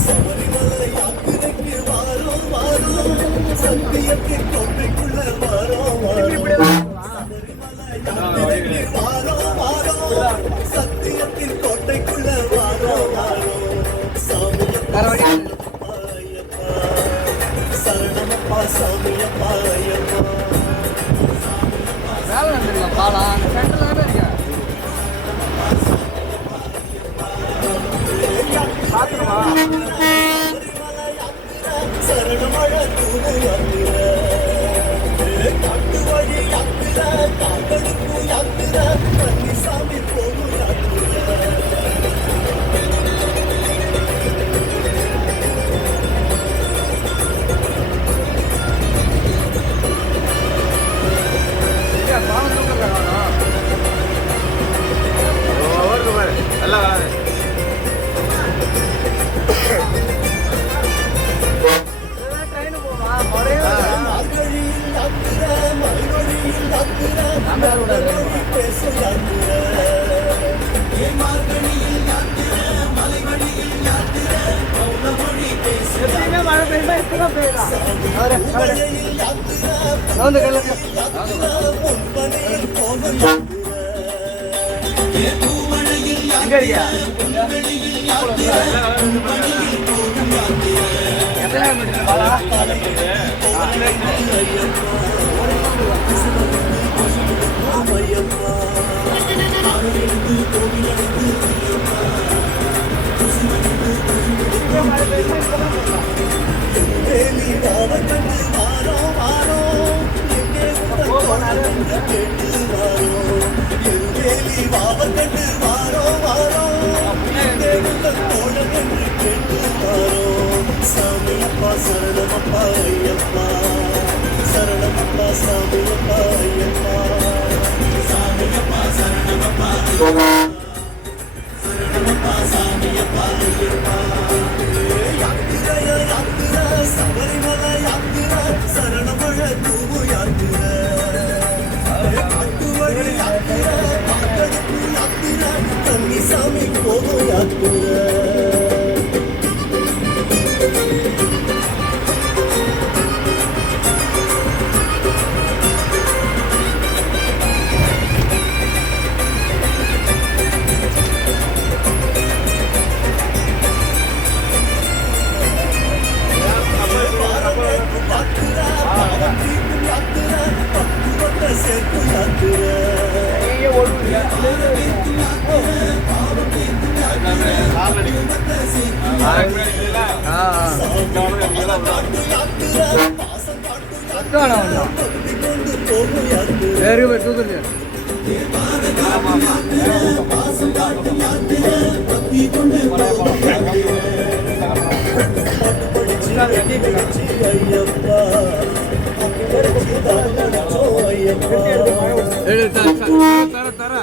சபரிமலை யாத்திரைக்கு வாரோம் வாரோம் சத்தியத்தின் கொண்டைக்குள்ள வாரோம் வாரோம் சபரிமலை யாத்திரைக்கு வாரோம் வாரோம் சத்தியத்தின் கோட்டைக்குள்ள வாரோம் வாரோம் சாமியப்பா சரணமப்பா சாமியப்பா ஐயப்பா வேலை வந்துருக்கேன் பாலா அந்த சென்டர்ல தானே இருக்கேன் பாத்துருமா சரணமழ தூது யாத்திர காட்டு வழி யாத்திர காக்கடுப்பு யாத்திர கன்னிசாமி போகும் யாத்திர சரணமப்பா ஐயப்பா சரணமப்பா சாமியப்பா ஐயப்பா சாமியப்பா சரணமப்பா சரணமப்பா சாமியப்பா ஐயப்பா யாத்திரைய யாத்திர சபரிமலை யாத்திர சரணமழ தூவு யாத்திர காட்டு வழி யாத்திர காக்கடுப்பு யாத்திர கன்னிசாமி போகும் யாத்திர वेरी गुड तू कर तारा तारा तारा